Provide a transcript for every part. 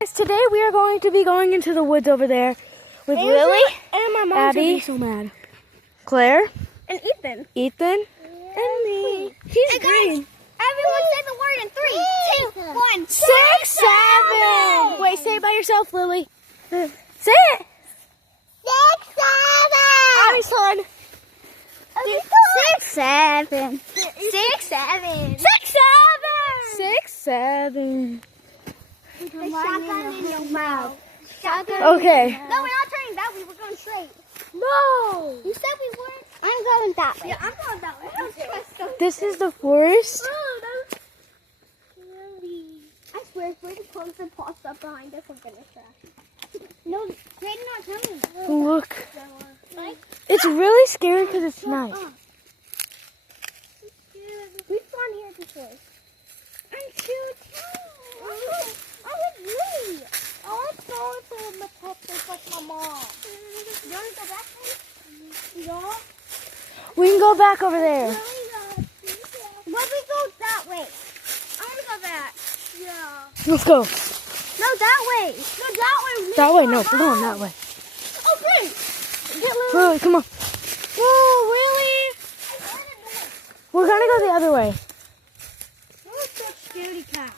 Today we are going to be going into the woods over there with Andrew, Lily, and my mom's Abby, so mad, Claire, and Ethan, and me. He's green. Everyone say the word in 3, 2, 1. 6, 7. Wait, say it by yourself, Lily. Say it. 6, 7. Abby's turn. 6, 7. 6, 7. 6, 7. Shotgun in your mouth. Shotgun. Okay. No, we're not turning that way. We're going straight. No. You said we weren't. I'm going that way. Yeah, I'm going that way. This is the forest. Oh, that was really. I swear, if Brady closes and pops up behind us, we're gonna crash. No, Brady not coming. Look. It's really scary because it's night. We've gone here before. I'm too tired. I was really. I want to go into the Texas like my mom. You want to go back home? Yeah. We can go back over there. Why we go that way? I want to go back. Yeah. Let's go. No, that way. No, that way. That way? No, we're going that way. Oh, great. Get Lily, come on. Whoa, really? We're going to go the other way. You're such a scaredy cat.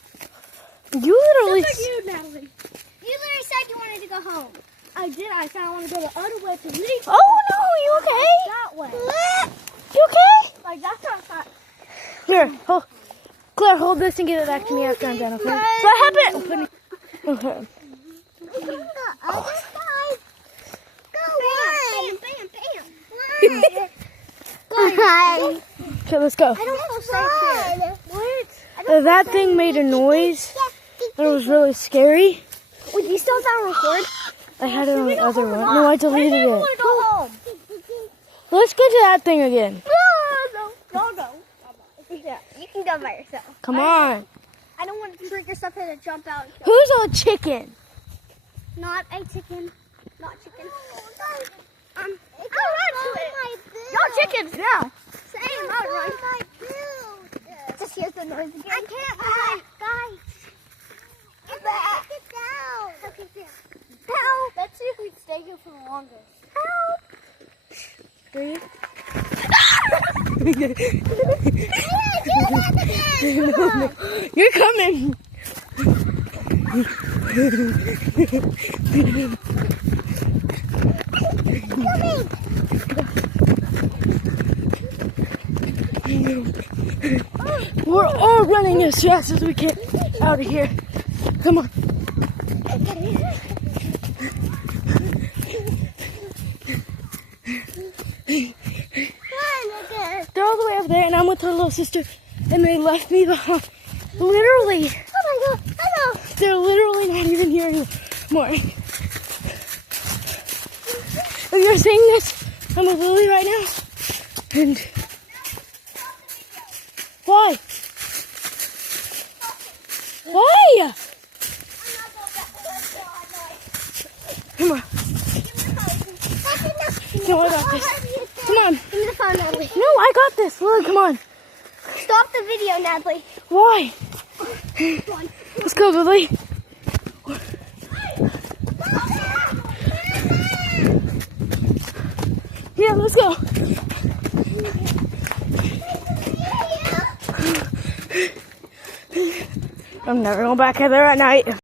You literally... Just like you, Natalie. You literally said you wanted to go home. I did. I said I want to go the other way to leave. Oh, no. You okay? That way. You okay? Like, that's not fun. Here. Hold. Claire, hold this and get it back to me after I'm done, okay? What happened? Okay. Go to the other side. Go bam, bam, bam. Hi. Okay, let's go. I don't feel safe here. What? That thing made a noise. It was really scary. Wait, you still have that record? I had it on the other one. No, I deleted it. want to go home. Let's get to that thing again. No, go. Yeah, you can go by yourself. Come on. I don't want to trigger something to jump out. And Who's a chicken? Not a chicken. Not chicken. I'll run to it. No chickens now. Same. I'll run. Just hear the noise again. I can't. Guys. Get back. Get down. Help. Let's see if we stay here for the longest. Help. Ready? No. You're coming. We're all running as fast as we can out of here. Come on. They're all the way up there, and I'm with her little sister, and they left me behind. Literally. Oh my God. Hello. They're literally not even here anymore. If you're seeing this, I'm with Lily right now. And why? Why? Come on. No, I got this. Come on. Give me the phone, Natalie. No, I got this. Lily, come on. Stop the video, Natalie. Why? Let's go, Lily. Yeah, let's go. I'm never going back there at night.